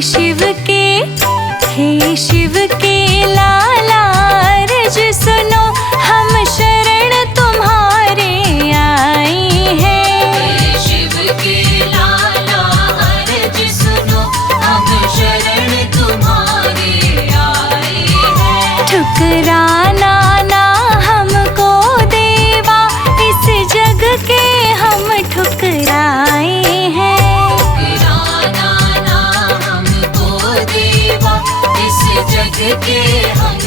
हे शिव के लाला अर्ज सुनो, हम शरण तुम्हारे आए हैं। हे शिव के लाला अर्ज सुनो, हम शरण तुम्हारे आए हैं। ठुकराना ना हमको देवा, इस जग के हम ठुकराए हैं। ठुकराना ना हमको देवा, इस जग के हम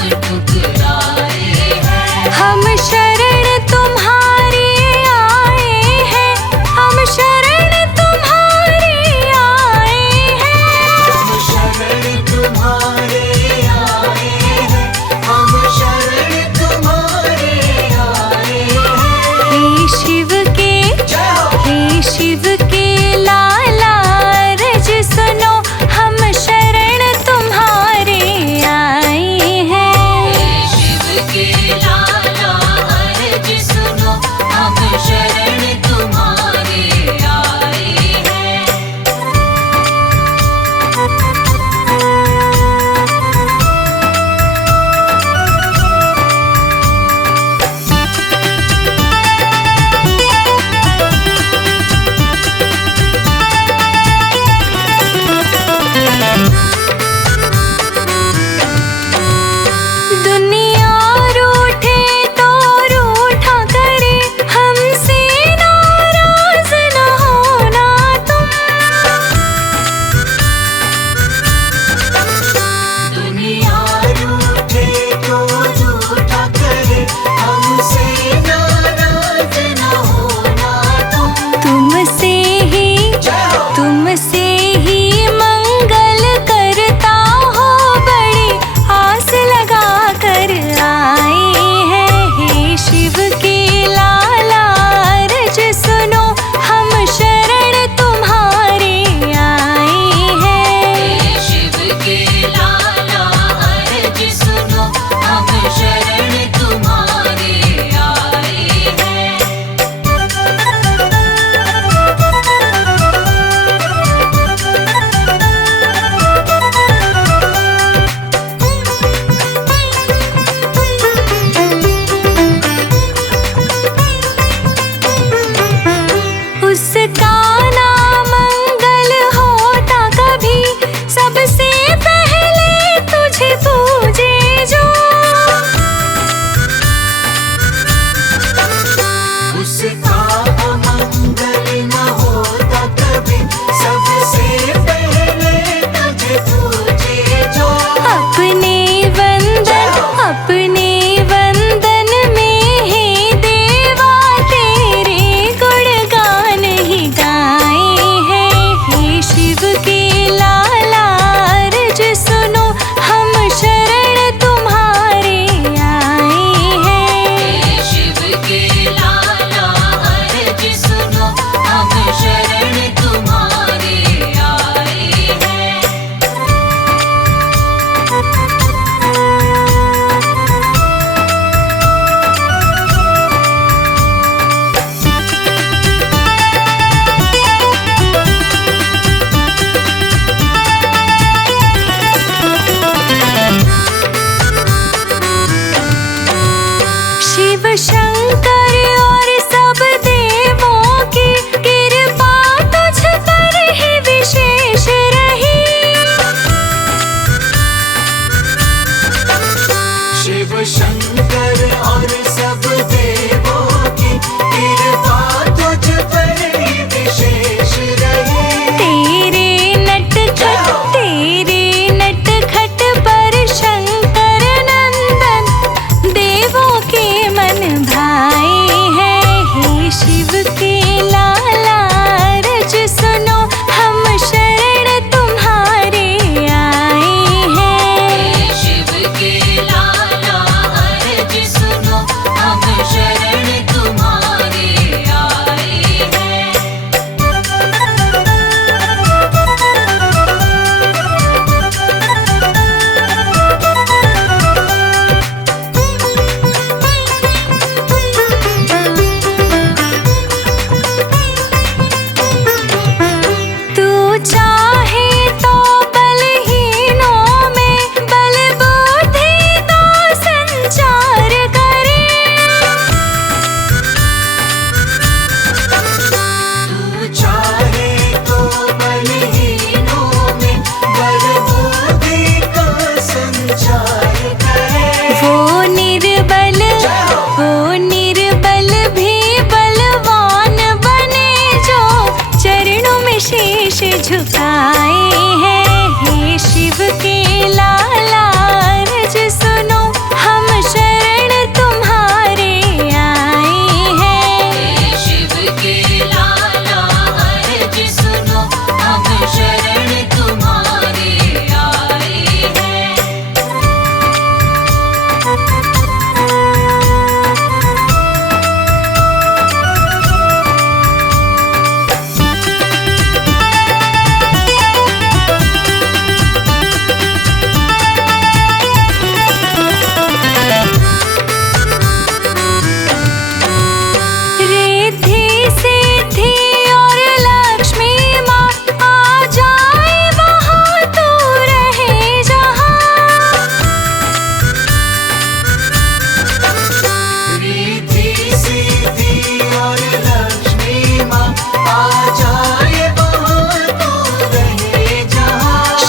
झुकाए हैं। हे शिव के लाला अर्ज सुनो, हम शरण तुम्हारे आए हैं। हे शिव के लाला अर्ज सुनो, हम शरण तुम्हारे आए हैं। रिद्धि सिद्धि और लक्ष्मी माँ आ जाए वहाँ तू रहे जहाँ। रिद्धि सिद्धि और लक्ष्मी माँ आ जाए वहाँ तू रहे जहाँ।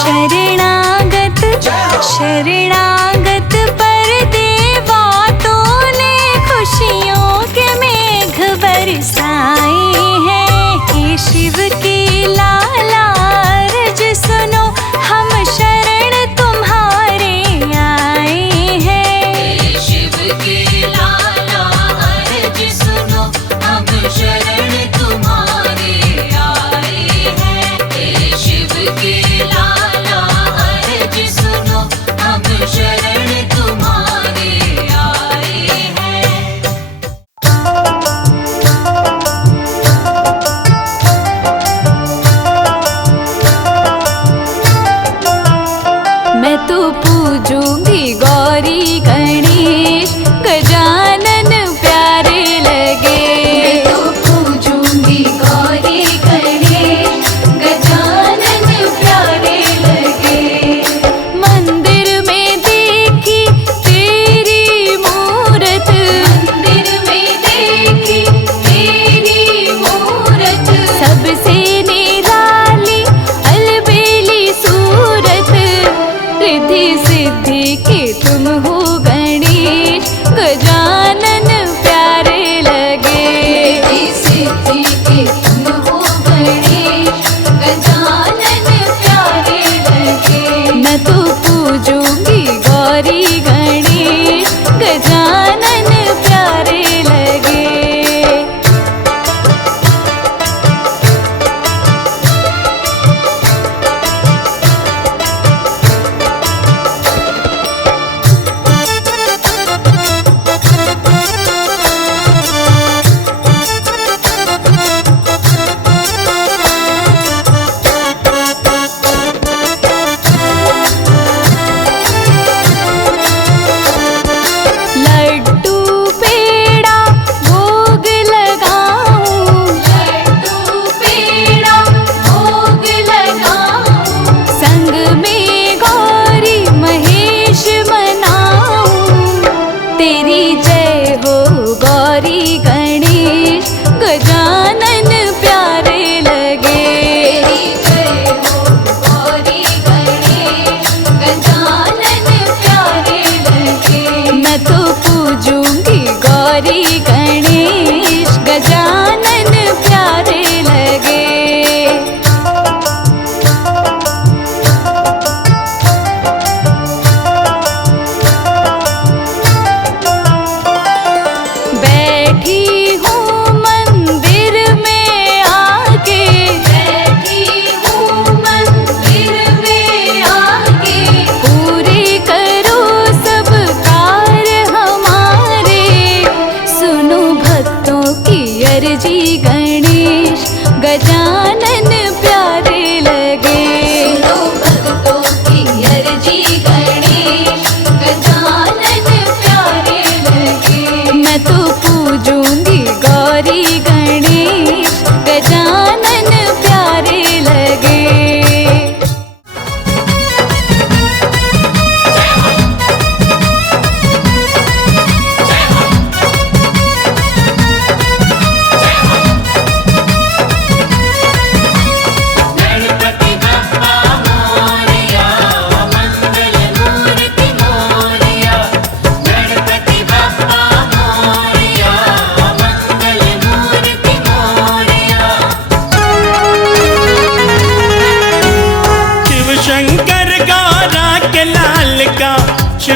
शरणागत पर देवा तूने खुशियों के मेघ बरसाए हैं। हे शिव के लाला अर्ज सुनो, हम शरण तुम्हारे आए हैं। हे शिव के लाला अर्ज सुनो, हम शरण तुम्हारे आए हैं। हे शिव के लाला अर्ज सुनो, हम शरण तुम्हारे आए हैं। मैं तो पूजूंगी गौरी गणेश, गजानन प्यारे लगे। मैं तो पूजूंगी गौरी गणेश, गजानन प्यारे लगे। मंदिर में देखी तेरी मूरत, मंदिर में देखी तेरी मूरत, सबसे निराली अलबेली सूरत। रिद्धि सिद्धि के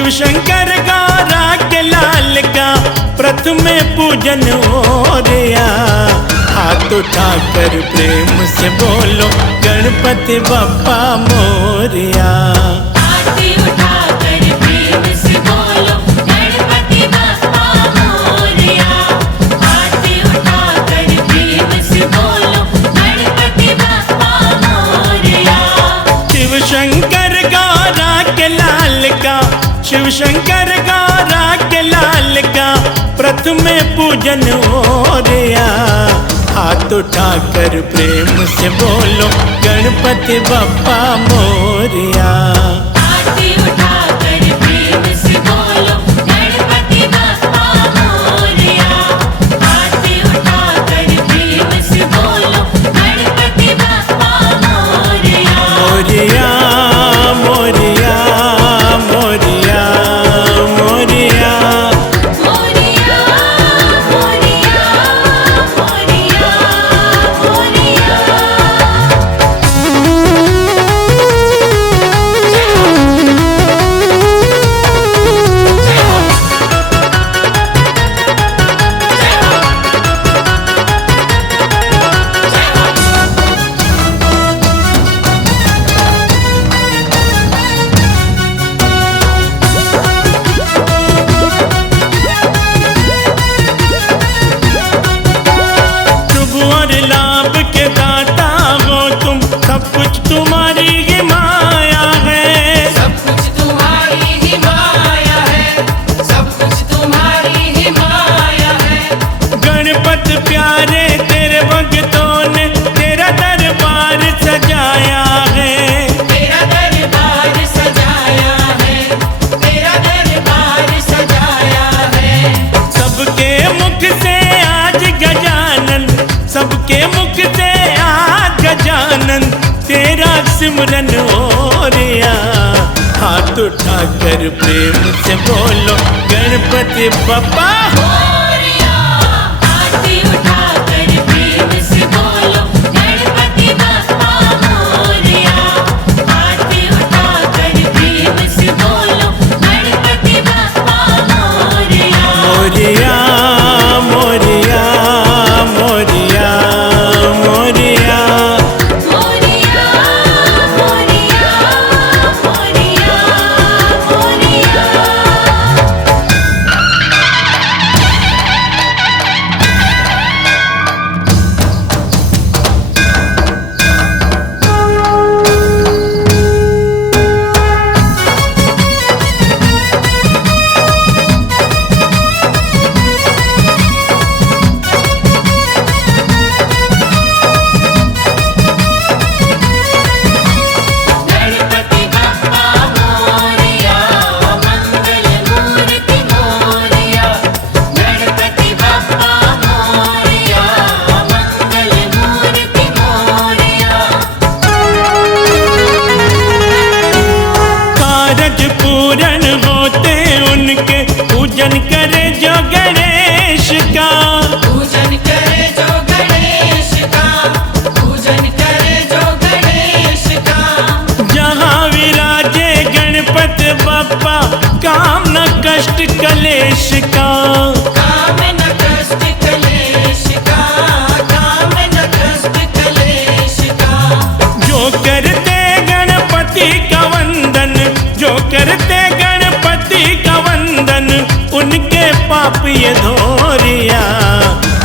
शिव शंकर गौरा के लाल का प्रथम पूजन हो रिया। हाथ उठाकर प्रेम से बोलो गणपति बप्पा मोरिया। आरती उठाकर प्रेम से बोलो गणपति बप्पा मोरया। आरती उठाकर प्रेम से बोलो गणपति बप्पा मोरया। शिव शंकर गौरा के लाल का, शिव शंकर गौरा के लाल का प्रथम पूजन हो रिया। हाथ उठाकर प्रेम से बोलो गणपति बप्पा मोरिया। आरती उठाकर प्रेम से बोलो गणपति बप्पा मोरया। आरती उठाकर प्रेम से बोलो गणपति बप्पा मोरया। मोरिया मोरिया मोरिया मोरिया। मोरया मोरया मोरया मोरया। शुभ और लाभ के दाता हो तुम, सब कुछ तुम्हारी ही माया है। सब कुछ तुम्हारी ही माया है, सब कुछ तुम्हारी ही माया है। गणपत प्यारे तेरे भक्तों ने तेरा दरबार सजाया है। तेरा दरबार सजाया है, तेरा दरबार सजाया है। सबके मुख से आज गजानन, सबके मुख से आज गजानन तेरा सिमरन हो रिया। हाथ उठाकर प्रेम से बोलो गणपति बप्पा। मोरया। आरती उठाकर प्रेम से बोलो गणपति बप्पा मोरया। आरती उठाकर प्रेम से बोलो गणपति बप्पा मोरया। मोरिया मोरिया मोरिया मोरिया। मोरया मोरया मोरया मोरया। गणपति बप्पा मोरया। मंगल मूर्ति मोरया। गणपति बप्पा मोरया। मंगल मूर्ति मोरया। कारज पूर्ण होते उनके पूजन करे जो गणेश का। पूजन करे जो गणेश का, पूजन करे जो गणेश का। जहाँ विराजे गणपत बप्पा काम न कष्ट कलेश का। काम न कष्ट कलेश का, काम न कष्ट कलेश का। जो करते गणपति का वंदन, जो करते गणपति का वंदन उनके पाप ये धोरिया।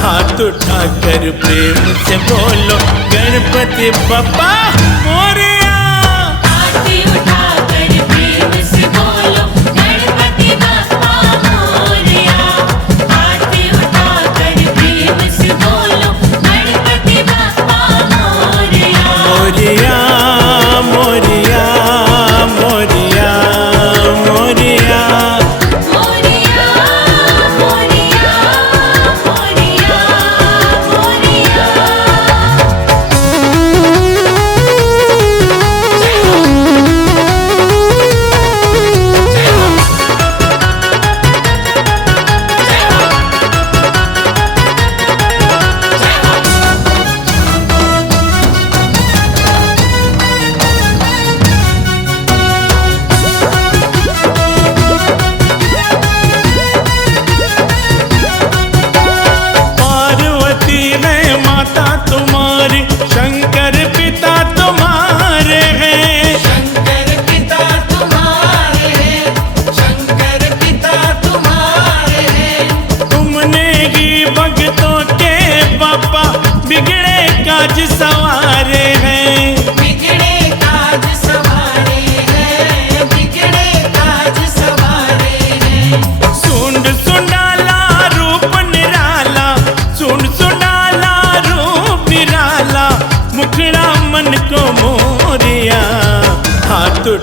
हाथ उठाकर प्रेम से बोलो गणपति बप्पा मोरिया। आरती उठाकर प्रेम से बोलो गणपति बप्पा मोरया। आरती उठाकर प्रेम से बोलो गणपति बप्पा मोरया। मोरिया मोरिया मोरिया मोरिया। मोरया मोरया मोरया मोरया।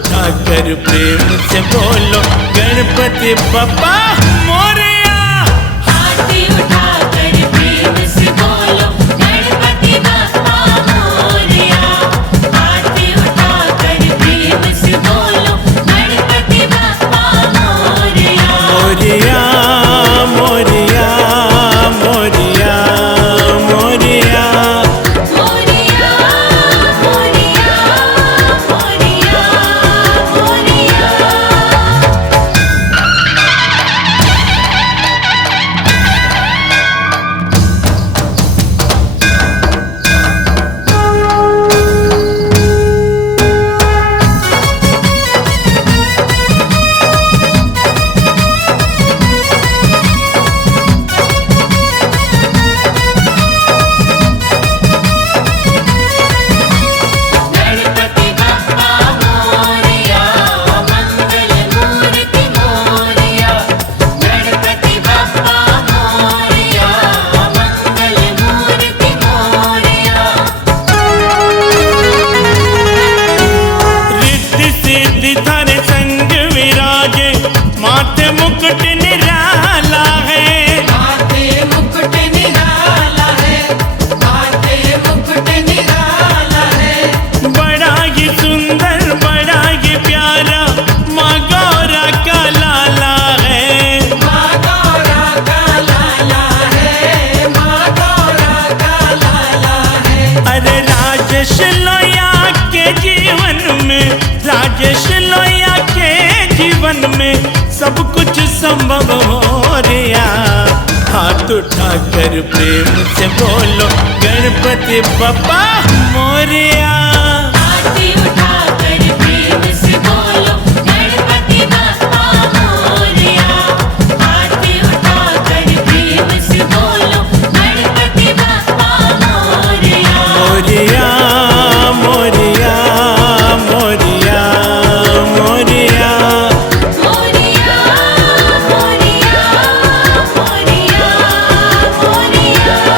उठाकर प्रेम से बोलो गणपति बप्पा मोरया। हाथ उठाकर प्रेम से बोलो गणपति बप्पा मोरया। हाथ उठाकर प्रेम से बोलो गणपति बप्पा मोरया। मोरया मोरया मोरया मोरया मोरया मोरया मोरया मोरया। गणपति बप्पा मोरया मंगल मूर्ति मोरया। गणपति बप्पा मोरया मंगल मूर्ति मोरया। रिद्धि सिद्धि थारे संग विराजे माथे मुकुट निराला है। माथे मुकुट निराला है, माथे मुकुट निराला है। बड़ा ही सुंदर बड़ा ही प्यारा माँ गौरा का लाला है। माँ गौरा का लाला है, माँ गौरा का लाला है। अरे राजेश लोया के जीवन में राजेश लोया के जीवन में सब कुछ संभव हो रहा। हाथ उठाकर प्रेम से बोलो गणपति बप्पा मोरया। हाथ उठाकर प्रेम से बोलो गणपति बप्पा मोरया। हाथ उठाकर प्रेम से बोलो गणपति बप्पा मोरया। मोरया मोरया मोरया मोरया मोरया मोरया मोरया मोरया।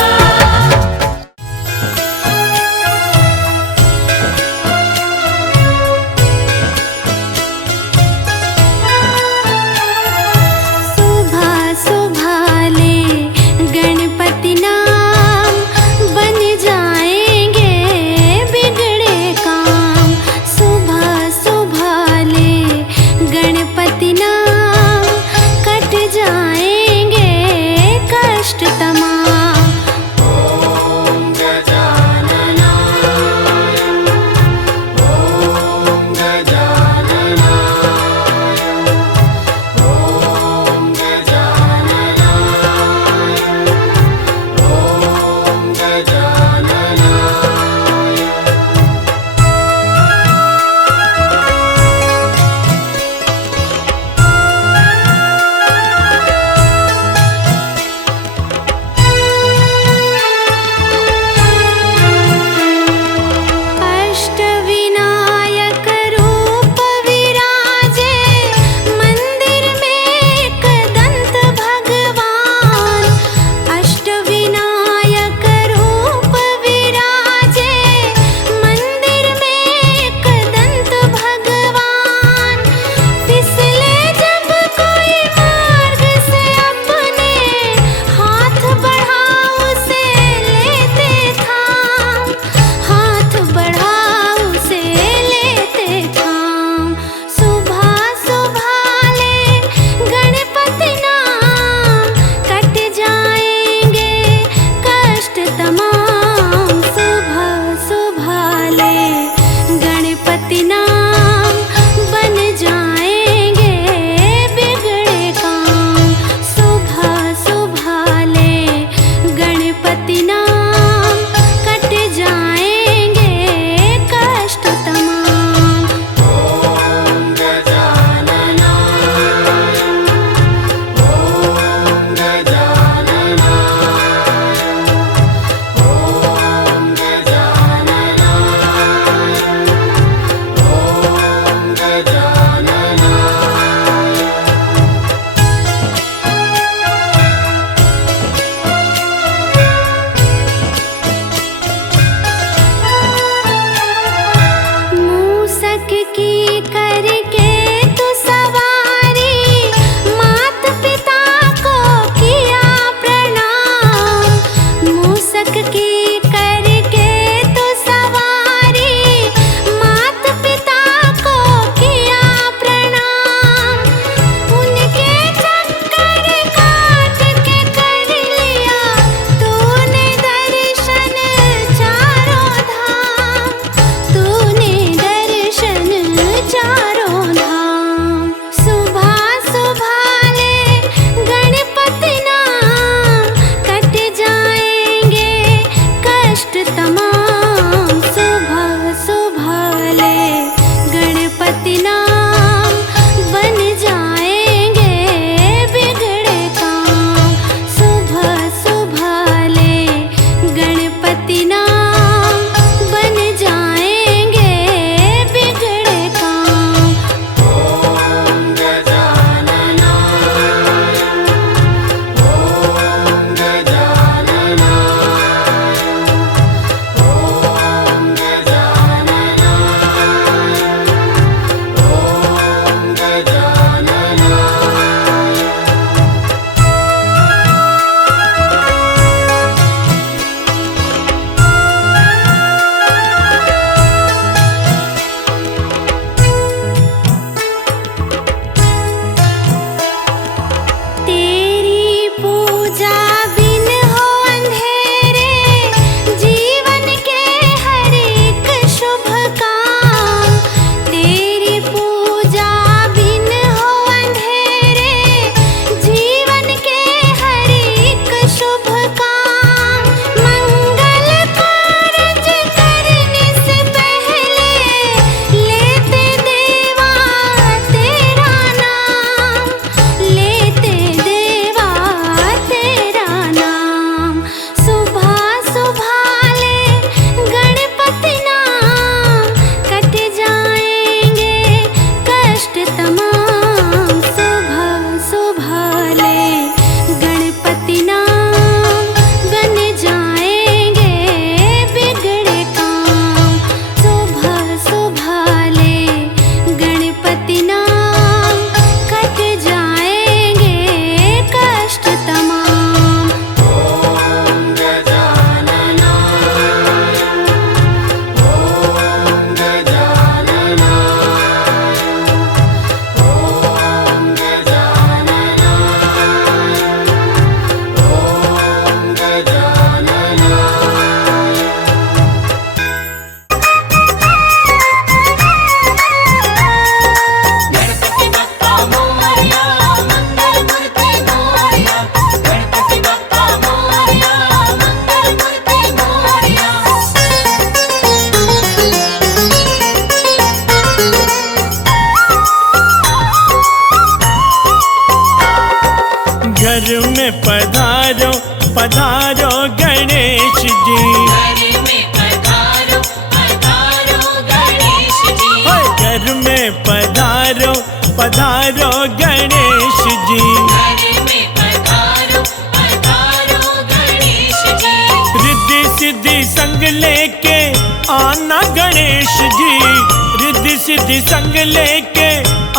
सिद्धि संग लेके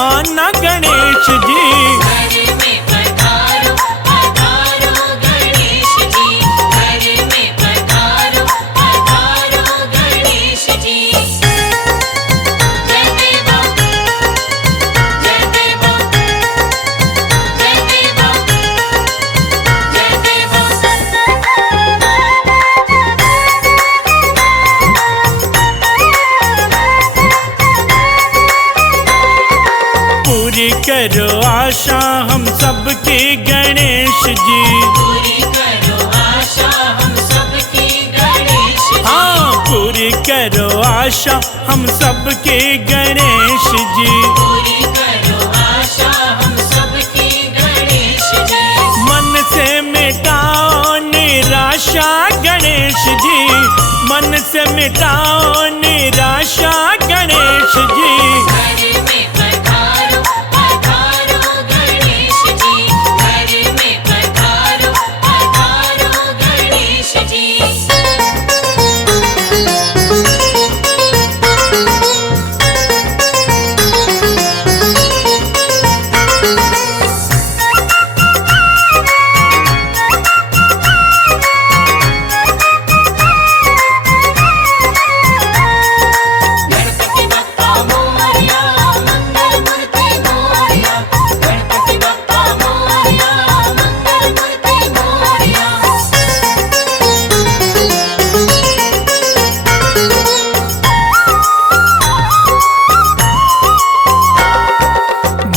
आना गणेश जी। घर में पधारो पधारो गणेश जी, घर में पधारो पधारो गणेश जी। जय देवा जय देवा जय देवा जय देवा। पूरी करो आशा हम सबकी गणेश जी। पूरी करो आशा हम सबकी गणेश जी। हाँ, पूरी करो आशा हम सबकी गणेश जी। पूरी करो आशा हम सबकी गणेश जी। मन से मिटाओ निराशा गणेश जी, मन से मिटाओ निराशा गणेश जी। घर में पधारो पधारो गणेश जी, घर में पधारो पधारो गणेश जी। गणपति बप्पा मोरया, मंगल मूर्ति मोरया, गणपति बप्पा मोरया, मंगल मूर्ति मोरया।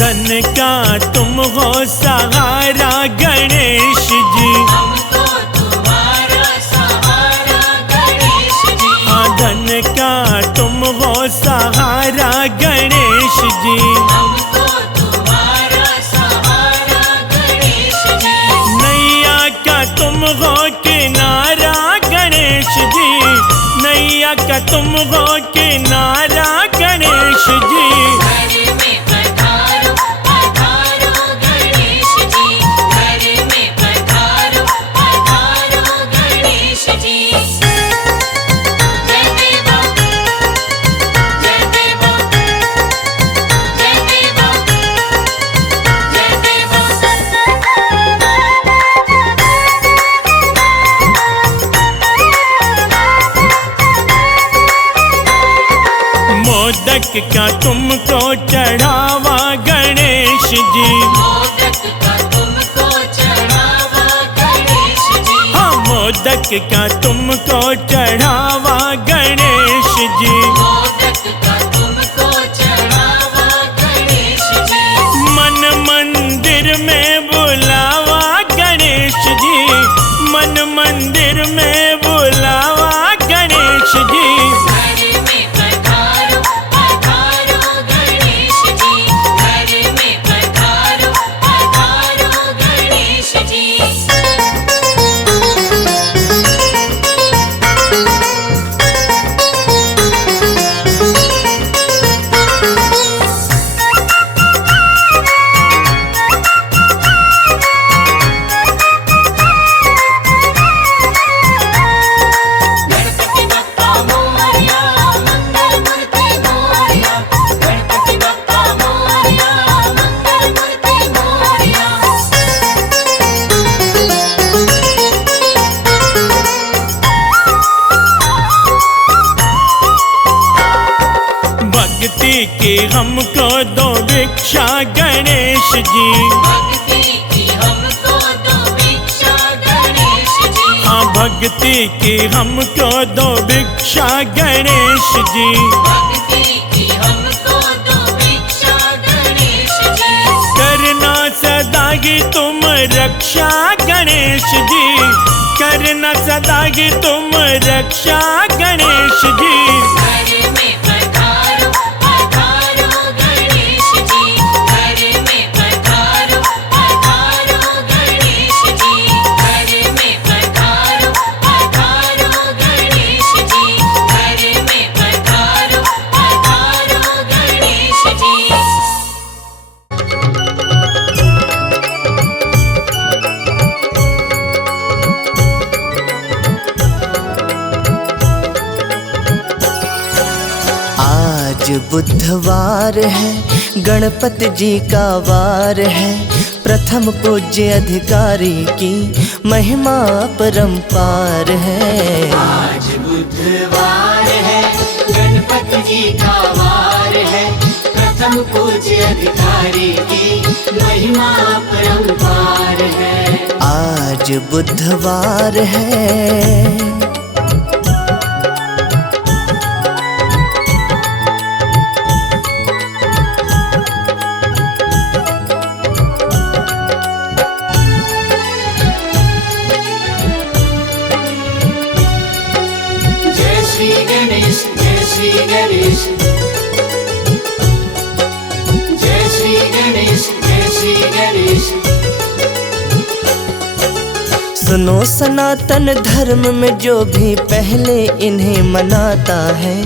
धन का तुम हो सहारा गणेश जी। हमको तुम्हारा सहारा गणेश जी। हाँ, धन का तुम हो सहारा गणेश जी। हमको तुम्हारा सहारा गणेश जी। नैया का तुम हो किनारा गणेश जी, नैया का तुम हो किनारा गणेश जी। घर में पधारो पधारो गणेश जी, घर में पधारो पधारो गणेश जी। जय देवा जय देवा जय देवा जय देवा। मोदक का तुमको चढ़ावा गणेश जी। मोदक का तुमको चढ़ावा गणेश जी। हाँ, मोदक का तुमको चढ़ावा गणेश जी। मोदक का तुमको चढ़ावा गणेश जी। मन मंदिर में बुलावा गणेश जी, मन मंदिर में बुलावा गणेश जी। घर में पधारो पधारो गणेश जी, घर में पधारो पधारो गणेश जी। गणपति बप्पा मोरया, मंगल मूर्ति मोरया, गणपति बप्पा मोरया, मंगल मूर्ति मोरया। भक्ति की हमको दो भिक्षा गणेश जी। भक्ति की हमको दो भिक्षा गणेश जी। हाँ, भक्ति की हमको दो भिक्षा गणेश जी। भक्ति की हमको दो भिक्षा गणेश जी। करना सदा की तुम रक्षा गणेश जी, करना सदा की तुम रक्षा गणेश जी। घर में पधारो पधारो गणेश जी, घर में पधारो पधारो गणेश जी। घर में पधारो पधारो गणेश जी, घर में पधारो पधारो गणेश जी। आज बुधवार है, गणपति जी का वार है, प्रथम पूज्य अधिकारी की महिमा परंपार है। आज बुधवार है, गणपति जी का वार है, प्रथम पूज्य अधिकारी की महिमा परंपार है। आज बुधवार है। जय श्री गणेश, जय श्री गणेश, जय श्री गणेश, जय श्री गणेश। सुनो सनातन धर्म में जो भी पहले इन्हें मनाता है,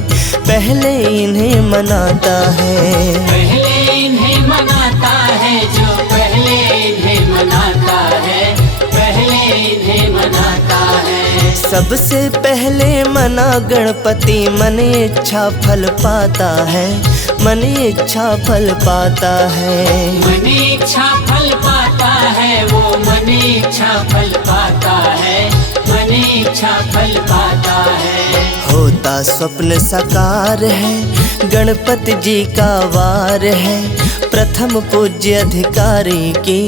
पहले इन्हें मनाता है। पहले इन्हें मनाता है, जो पहले इन्हें मनाता है, पहले इन्हें मनाता है। सबसे पहले मना गणपति, मन इच्छा फल पाता है, मन इच्छा फल पाता है। मन इच्छा फल पाता है, वो मन इच्छा फल पाता है, मन इच्छा फल पाता है। होता स्वप्न साकार है, गणपति जी का वार है, प्रथम पूज्य अधिकारी की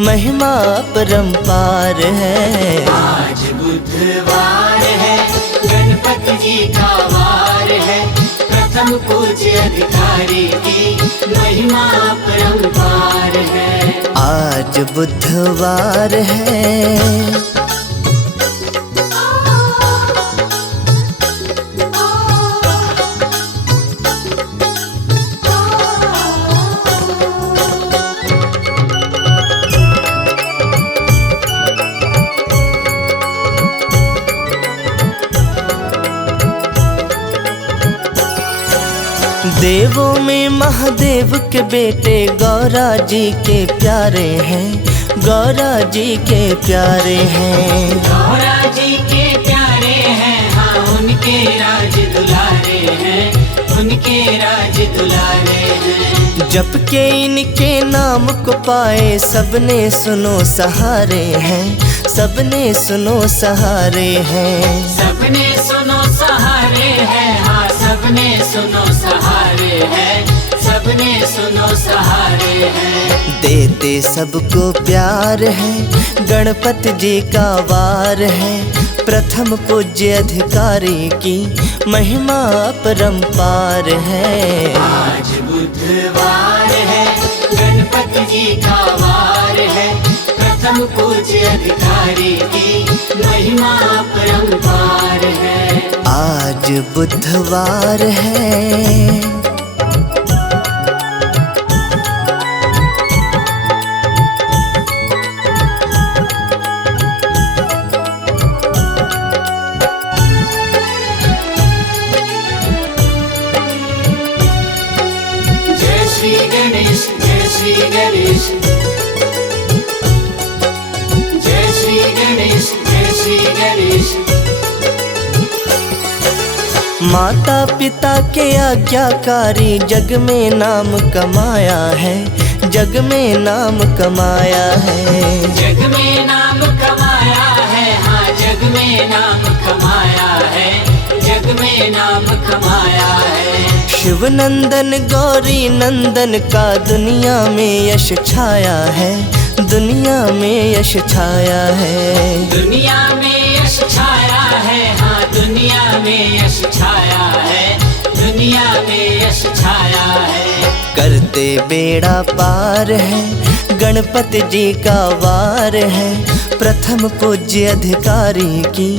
महिमा परंपार है। आज बुधवार है, गणपति जी का वार है, प्रथम पूज्य अधिकारी की महिमा परंपार है। आज बुधवार है। देवों में महादेव के बेटे गौरा जी के प्यारे हैं, गौरा जी के प्यारे हैं। गौरा जी के प्यारे हैं, हाँ उनके राज दुलारे हैं, उनके राज दुलारे हैं। जप के इनके नाम को पाए सबने सुनो सहारे हैं, सबने सुनो सहारे हैं। सबने सुनो सहारे हैं, हाँ सबने सुनो सहारे हैं, सबने सुनो सहारे हैं। देते सबको प्यार है, गणपति जी का वार है, प्रथम पूज्य अधिकारी की महिमा परंपार है। आज बुधवार है, गणपति जी का वार है, प्रथम पूज्य अधिकारी की महिमा परंपार है। आज बुधवार है। जय श्री गणेश, जय श्री गणेश, जय श्री गणेश, जय श्री गणेश। माता पिता के आज्ञाकारी जग में नाम कमाया है, जग में नाम कमाया है। जग में नाम कमाया है, हाँ जग में नाम कमाया है, जग में नाम कमाया है। शिव नंदन गौरी नंदन का दुनिया में यश छाया है, दुनिया में यश छाया है। दुनिया में यश छाया है, हाँ दुनिया में यश छाया है, दुनिया में यश छाया है। करते बेड़ा पार है, गणपति जी का वार है, प्रथम पूज्य अधिकारी की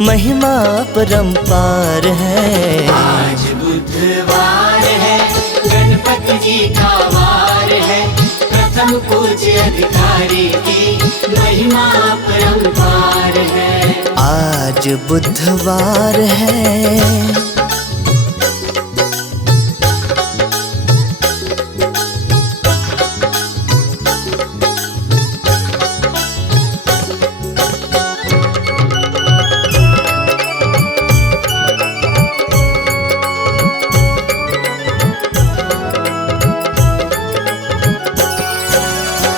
महिमा परंपार है। आज बुधवार है, गणपति जी का वार है, प्रथम पूज्य अधिकारी की महिमा परंपार है। आज बुधवार है।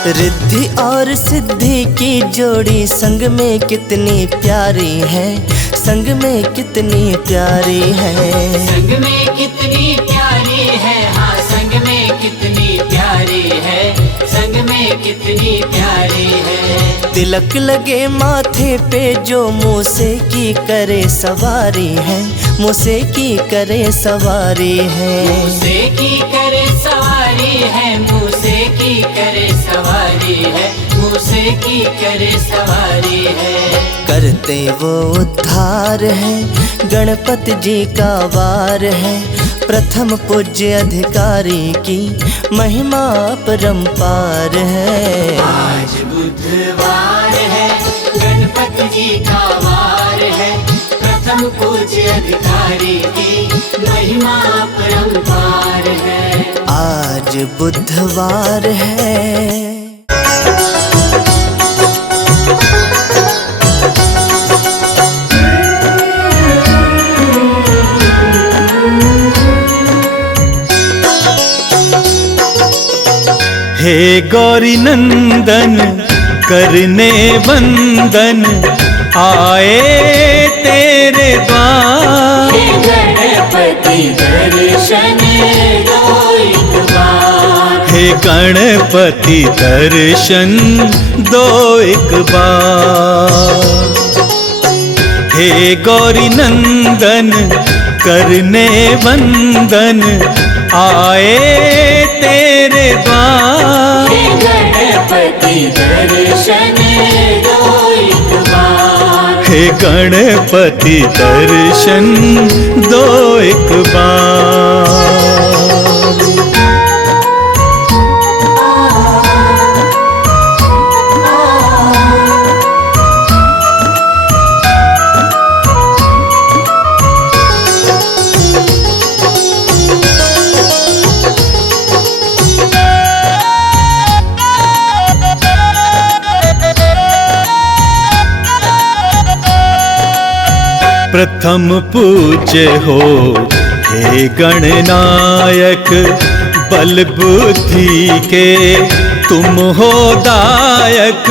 रिद्धि और सिद्धि की जोड़ी संग में कितनी प्यारी है, संग में कितनी प्यारी है। संग में कितनी प्यारी है, हाँ संग में कितनी प्यारी है, संग में कितनी प्यारी है। तिलक लगे माथे पे जो मूसे की करे सवारी है, मूसे की करे सवारी है। मूसे की करे सवारी है, मूसे की करे सवारी है, मूसे की करे सवारी है। करते वो उद्धार है, गणपति जी का वार है। प्रथम पूज्य अधिकारी की महिमा परंपार है। आज बुधवार है, गणपति जी का वार है। प्रथम पूज्य अधिकारी की महिमा परंपार है। आज बुधवार है। हे गौरी नंदन करने वंदन आए तेरे द्वार। हे गणपति दर्शन दो एक बार। हे गणपति दर्शन दो एक बार। हे गौरी नंदन करने वंदन आए तेरे द्वार। हे गणपति दर्शन दो एक बार। हे गणपति दर्शन दो एक बार। प्रथम पूज्य हो हे गणनायक, बल बुद्धि के तुम हो दायक।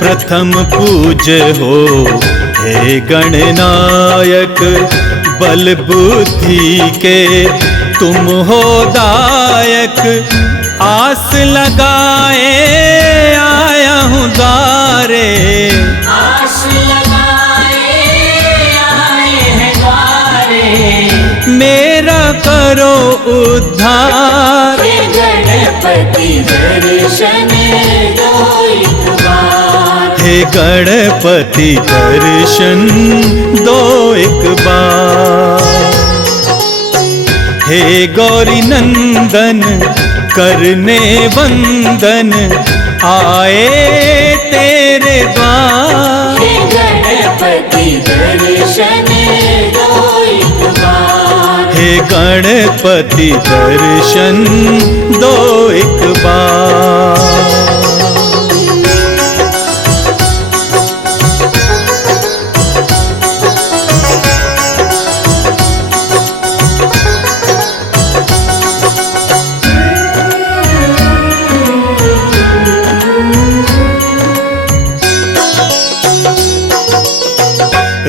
प्रथम पूज्य हो हे गणनायक, बल बुद्धि के तुम हो दायक। आस लगाए आया हूँ द्वारे, आस लगाए आए हैं द्वारे। मेरा करो उद्धार। हे गणपति दर्शन दो एक बार। हे गणपति दर्शन दो एक बार। हे गौरी नंदन करने वंदन आए तेरे द्वार। हे गणपति दर्शन दो एक बार। हे गणपति दर्शन दो एक बार।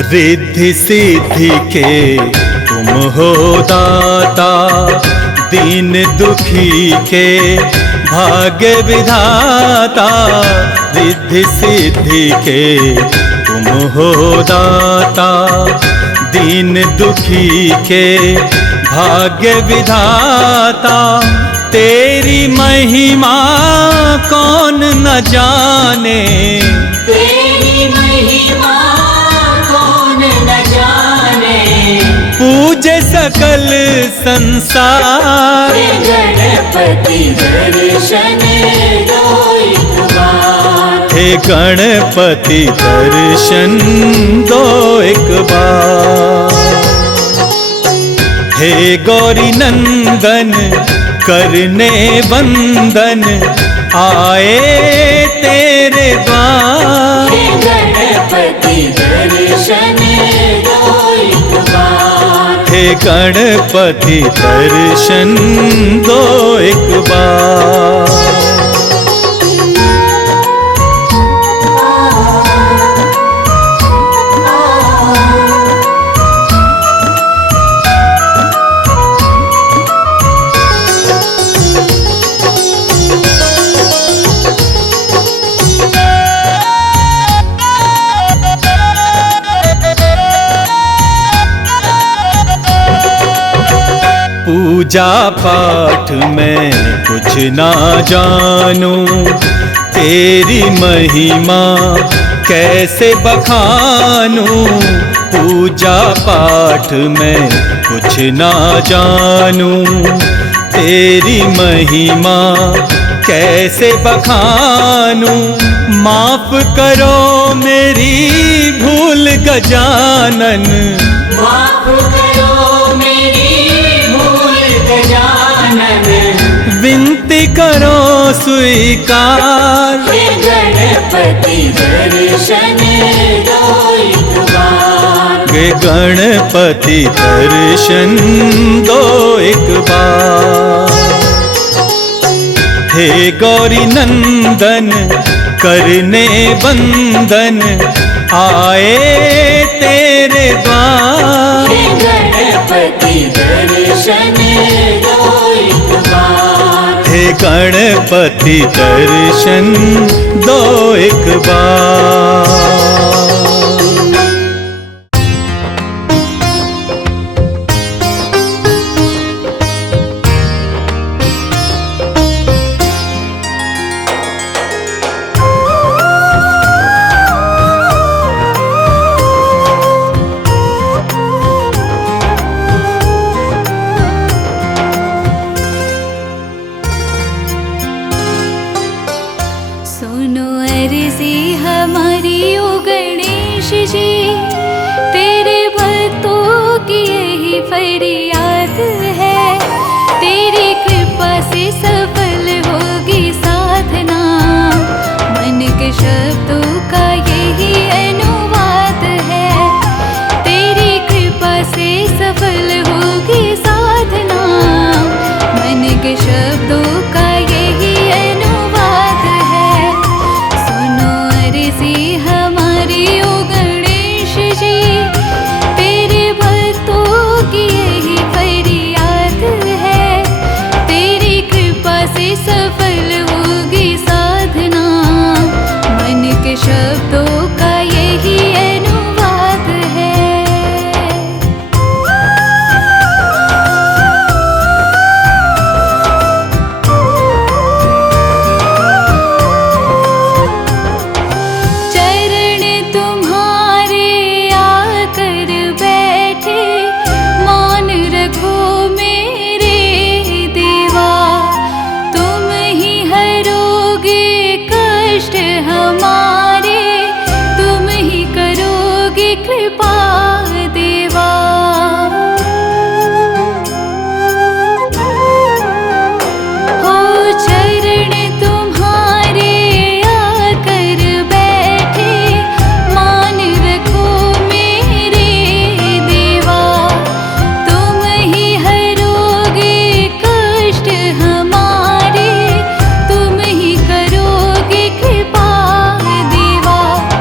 रिद्धि सिद्धि के तुम हो दाता, दीन दुखी के भाग्य विधाता। रिद्धि सिद्धि के तुम हो दाता, दीन दुखी के भाग्य विधाता। तेरी महिमा कौन न जाने, तेरी महिमा कौन न जाने। पूजे सकल संसार। हे गणपति दर्शन दो एक बार। हे गणपति दर्शन दो एक बार। हे गौरी नंदन करने वंदन आए तेरे द्वार। हे गणपति दर्शन दो एक बार। हे गणपति दर्शन दो एक बार। पूजा पाठ में कुछ ना जानूं, तेरी महिमा कैसे बखानूं। पूजा पाठ में कुछ ना जानूं, तेरी महिमा कैसे बखानूं। माफ करो मेरी भूल गजानन, माफ करो मेरी भूल गजानन। विनती करो स्वीकार, हे गणपति दर्शन दो एक बार। हे गणपति दर्शन दो एक बार। हे गौरी नंदन करने बंदन, आए तेरे द्वार। हे गणपति दर्शन दो एक बार। हे गणपति दर्शन दो एक बार। सुनो अर्जी हमारी ओ गणेश जी, तेरे भक्तों की यही फरियाद है। तेरी कृपा से सफल होगी साधना, मन के शब्दों का यही अनुवाद है। तेरी कृपा से सफल होगी साधना, मन के शब्दों का यही अनुवाद है। सुनो अर्जी हमारी ओ गणेश जी, तेरे भक्तों की यही फरियाद है। तेरी कृपा से सफल होगी साधना, मन के शब्दों का यही अनुवाद है। चरण तुम्हारे आकर बैठे, मौन रखो मेरे देवा। तुम ही हरोगे कष्ट हमारे, तुम ही करोगे कृपा देवा। हो चरण तुम्हारे आकर बैठे, मान रखो मेरे देवा। तुम ही हरोगे कष्ट हमारे, तुम ही करोगे कृपा देवा।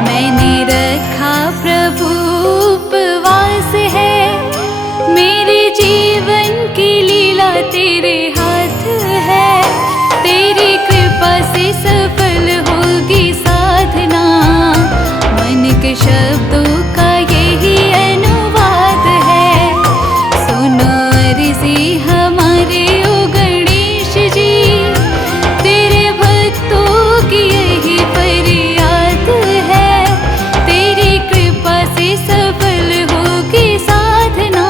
मैंने रखा प्रभु उपवास है, मेरे जीवन की लीला तेरे हाथ है। तेरी कृपा से सफल होगी साधना, मन के शब्दों का यही अनुवाद है। सुनो अर्जी हमारे ओ गणेश जी, तेरे भक्तों की यही फरियाद है। तेरी कृपा से सफल होगी साधना,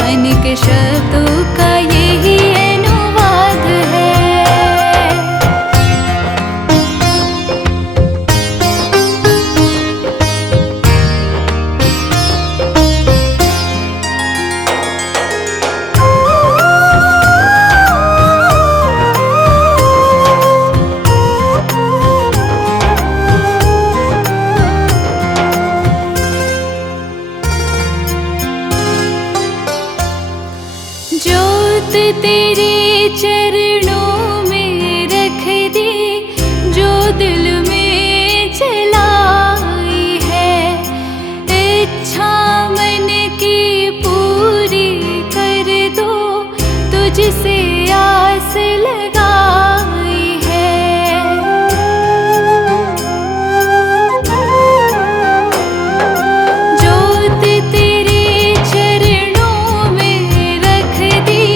मन के शब्दों का यही अनुवाद है। जोत तेरे चरणों में रख दी, जो दिल में जलाई है। इच्छा मन की पूरी कर दो, तुझसे आस लगाई है। जोत तेरे चरणों में रख दी,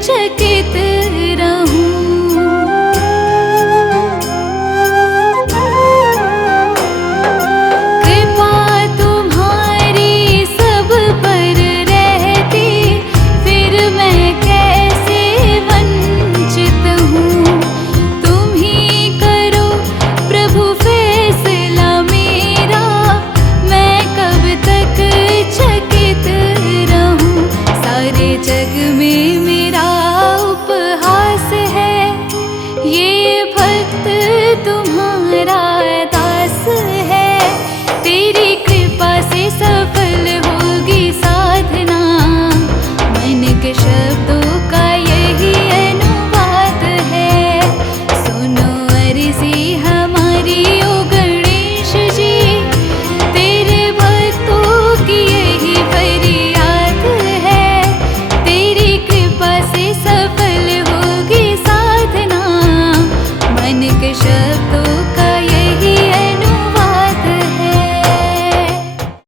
चके